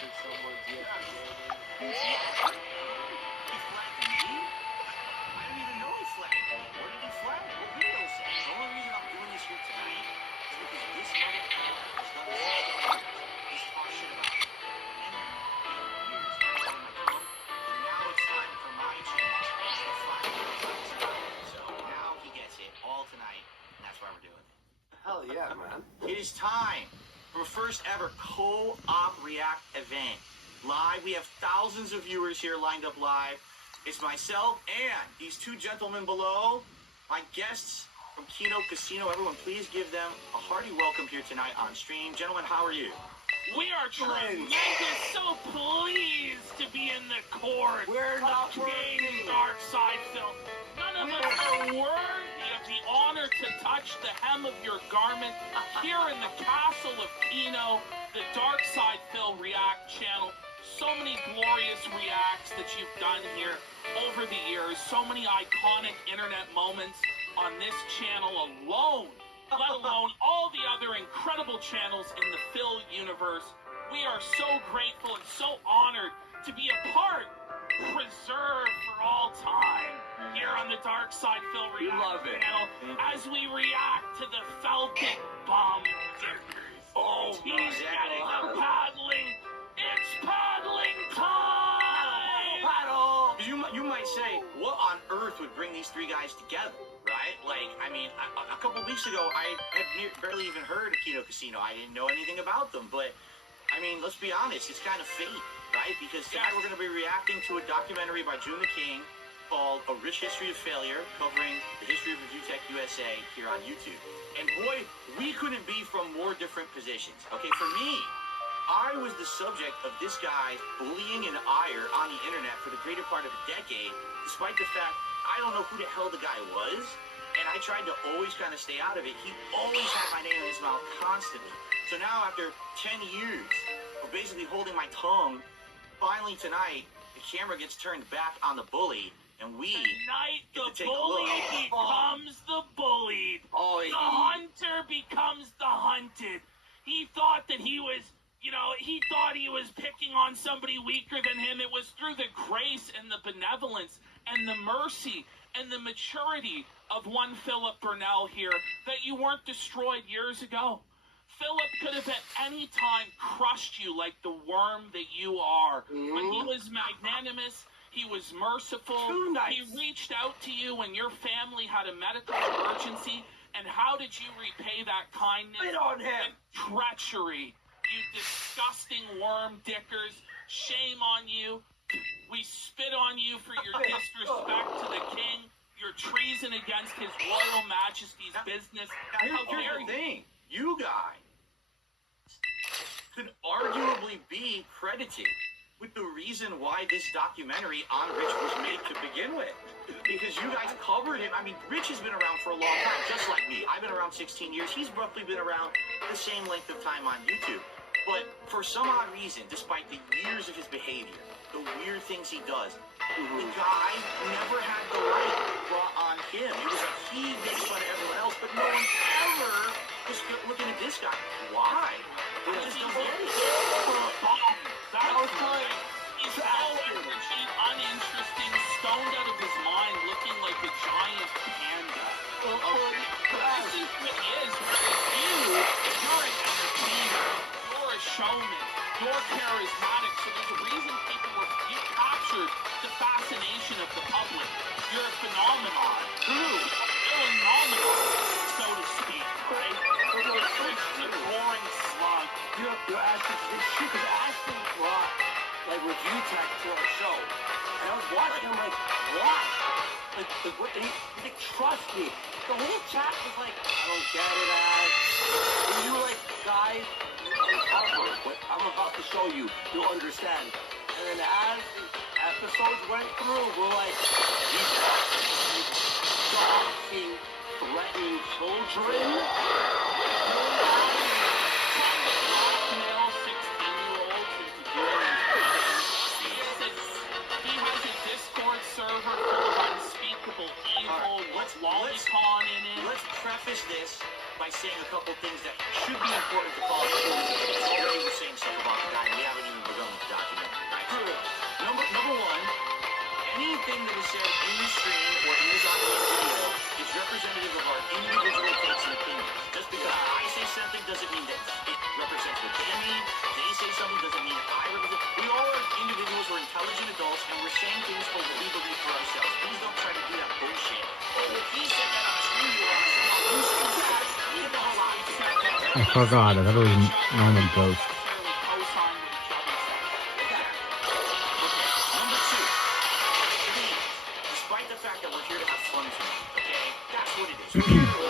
censored someone's He gaming. flagged me? I didn't even know he flagged me. What did he flag? What video said? The only reason I'm doing this here tonight is because this motherfucker has done this for years. He's talked shit about me. And years. I've done my tongue. And now it's time for my chance to finally rise up. So now he gets it all tonight. And that's why we're doing it. Hell yeah, man. It is time for a first ever co-op react event. Live, we have thousands of viewers here lined up live. It's myself and these two gentlemen below, my guests from Keno Casino. Everyone, please give them a hearty welcome here tonight on stream. Gentlemen, how are you? We are tremendous, so pleased to be in the court We're not of Game worthy. Dark Side Film. None of us are worthy of the honor to touch the hem of your garment here in the castle of Keno, the Dark Side Phil React channel. So many glorious reacts that you've done here over the years, so many iconic internet moments on this channel alone, let alone all the other incredible channels in the Phil universe. We are so grateful and so honored to be a part, preserved for all time, here on the Dark Side Phil React love it. channel as we react to the Celtic Bomb Dickers. Oh, He's getting the paddling. It's paddling time! Paddle! You might say, what on earth would bring these three guys together, right? Like, I mean, a couple weeks ago, I had barely even heard of Keno Casino. I didn't know anything about them, but, I mean, let's be honest, it's kind of fate, right? Because tonight we're going to be reacting to a documentary by June the King called A Rich History of Failure, covering the history of Review Tech USA here on YouTube. And boy, we couldn't be from more different positions. Okay, for me, I was the subject of this guy's bullying and ire on the internet for the greater part of a decade, despite the fact I don't know who the hell the guy was, and I tried to always kind of stay out of it. He always had my name in his mouth constantly. So now after 10 years of basically holding my tongue, finally tonight, the camera gets turned back on the bully, and we Tonight, get to the take a look. bully becomes the bullied. Oh, The hunter becomes the hunted. He thought that he was, he thought he was picking on somebody weaker than him. It was through the grace and the benevolence and the mercy and the maturity of one Philip Burnell here that you weren't destroyed years ago. Philip could have at any time crushed you like the worm that you are. But he was magnanimous. He was merciful. Too nice. He reached out to you when your family had a medical emergency. And how did you repay that kindness? Spit on him. And treachery. You disgusting worm dickers. Shame on you. We spit on you for your disrespect to the king, your treason against his royal majesty's business. Now, How here's dare the you? thing. You guys could arguably be credited with the reason why this documentary on Rich was made to begin with. Because you guys covered him. I mean, Rich has been around for a long time, just like me. I've been around 16 years. He's roughly been around the same length of time on YouTube. But for some odd reason, despite the years of his behavior, the weird things he does, the guy never had the light brought on him. It was like he makes fun of everyone else, but no one ever was looking at this guy. Why? He just doesn't get it. That was right. He's so energy, uninteresting, stoned out of his mind, looking like a giant panda. This is what he is. You're an entertainer. You're a showman. You're charismatic. So there's a reason you captured the fascination of the public. You're a phenomenon. True. You're a phenomenon, so to speak, right? You're just a boring slug. You're asking this shit because Ashton brought like review tech to our show. And I was watching, I'm like, why? Like, trust me. The whole chat was like, I don't get it, Ash. And you were like, guys, uncover what I'm about to show you. You'll understand. And then as the episodes went through, we're like, these stalking, threatening children. Server full of unspeakable evil, what's lolicon in it. Let's preface this by saying a couple things that should be important to follow. Already we're saying stuff about the guy. We haven't even begun I forgot. I thought it was a normal ghost. Number two, please, despite the fact that we're here to have fun tonight, okay? That's what it is. We're here to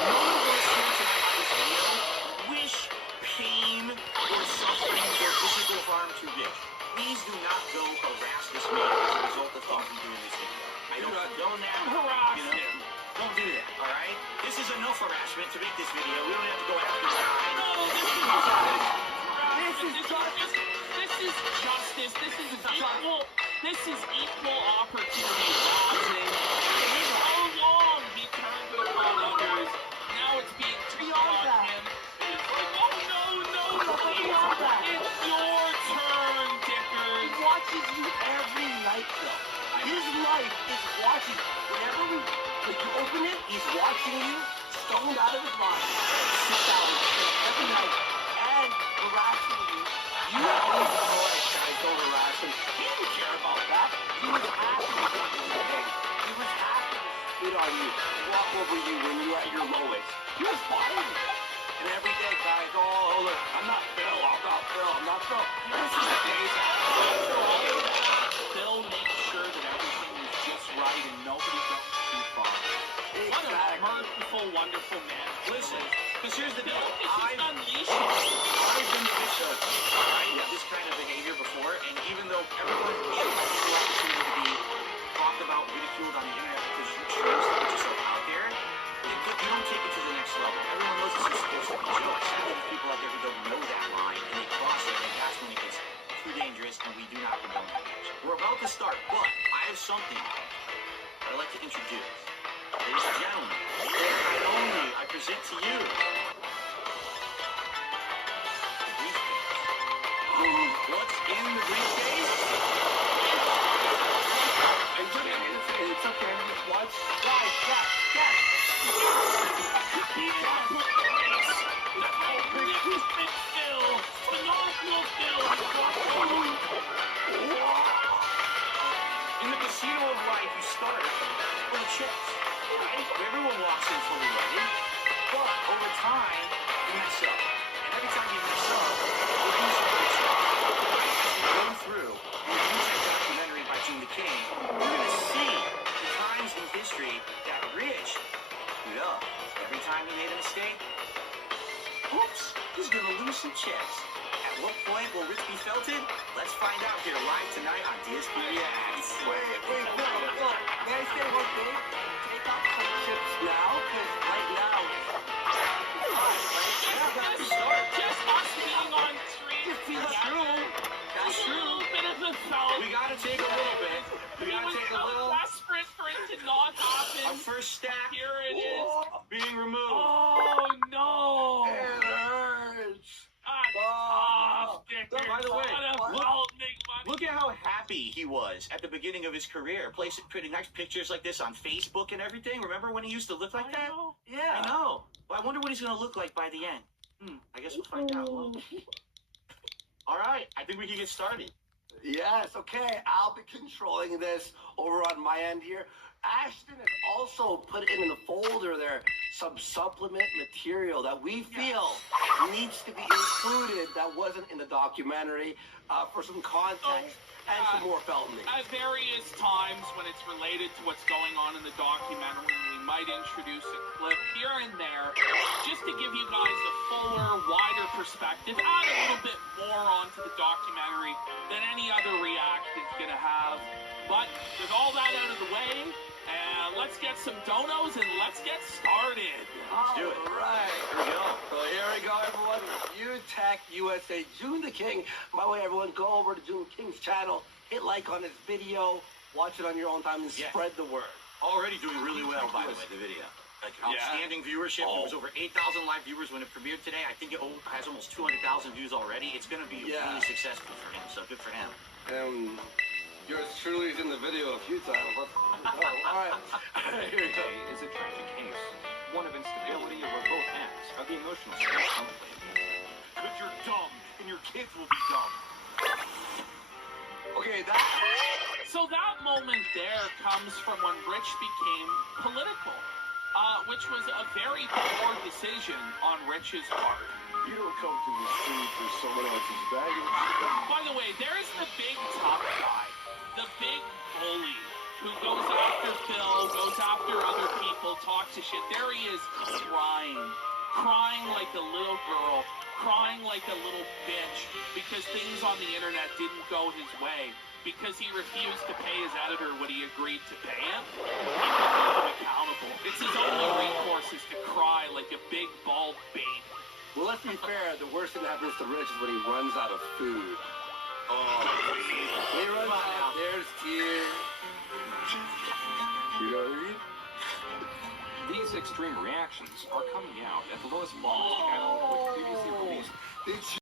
none of us here tonight for this video wish pain or suffering or physical harm to Rich. Please do not go harass this man as a result of things we do in this video. I don't condone that. Harass You know? him. Don't do that, alright? This is enough harassment to make this video. We don't have to go after the guy. No, this is justice. This is justice. This is equal. This is equal opportunity housing. How long he turned it upon others. Now it's being turned on him. It's like, oh no, please. It's your turn, Dickers. He watches you every night, though. His life is watching. Whenever when you open it, he's watching you, stoned out of his mind, 6 hours every night, and harassing you. You always guys don't harass him. He didn't care about that. He was happy to take you today. He was happy to spit on you, walk over you when you were at your lowest. He was fine with it. And every day, guys, oh, look, I'm not Phil, I'm not Phil. This is the day Phil makes sure that everything is just right and nobody goes too far. What a merciful, wonderful man. Listen, because here's the deal. I've unleashed I've been this kind of behavior before, and even though everyone should have the opportunity to be talked about, ridiculed on the internet because you chose to put yourself out there, you don't take it to the next level. Everyone knows this is supposed to be jokes. Sadly, there's people out there who don't know that line, and they cross it, and that's when it gets too dangerous, and we do not condone that. We're about to start, but I have something that I'd like to introduce. Ladies and gentlemen, tonight only, I present to you the briefcase. What's in the briefcase? It's okay, just watch. Guys, Jack. In the casino of life, you start with a chips, right? Everyone walks in fully loaded, but over time, you mess up. And every time you mess up, you lose some of the chips. As we go through the YouTube documentary by June the King, we're going to see the times in history that Rich screwed up. Every time he made a mistake, oops, he's going to lose some chips. At what point will Rich be felted? Let's find out here live tonight on DSP Reacts. Wait, no. May I say one thing? Take out some chips now, because right now Just us being on screen. That's true. That's true. Bit of the felt. We gotta take a little bit. We gotta take a little. Desperate for it to not happen. Our first stack Here it is. being removed. Oh no! it hurts. By the way, look at how happy he was at the beginning of his career, putting nice pictures like this on Facebook and everything. Remember when he used to look like that? Yeah. I know. Well, I wonder what he's gonna look like by the end. I guess we'll find out. Well, all right, I think we can get started. Yes, okay. I'll be controlling this over on my end here. Ashton has also put in the folder there some supplement material that we feel needs to be included that wasn't in the documentary for some context and some more Feltony. At various times when it's related to what's going on in the documentary, we might introduce a clip here and there just to give you guys a fuller, wider perspective, add a little bit more onto the documentary than any other React is going to have. But with all that out of the way, let's get some donos and let's get started. Let's do it. All right. Here we go. So here we go, everyone. UTech USA, June the King. By the way, everyone, go over to June King's channel, hit like on his video, watch it on your own time, and spread the word. Already doing really well, by the way, the video. Like outstanding viewership. There was over 8,000 live viewers when it premiered today. I think it has almost 200,000 views already. It's going to be really successful for him, so good for him. Yours truly is in the video a few times. Let's go. All right. Here we go. Is a tragic case, one of instability where both ends are the emotional stress on the way. Because you're dumb, and your kids will be dumb. Okay, So that moment there comes from when Rich became political. which was a very poor decision on Rich's part. You don't come to the street for someone else's baggage. By the way, there is the big tough guy, the big bully, who goes after Phil, goes after other people, talks to shit. There he is crying like a little girl, crying like a little bitch, because things on the internet didn't go his way, because he refused to pay his editor what he agreed to pay him. He can hold him accountable. It's his only recourse is to cry like a big bald baby. Well, let's be fair. The worst thing that happens to Rich is when he runs out of food. Oh, he runs out. There's tears. You know what I mean? These extreme reactions are coming out at the lowest moment the channel would previously release.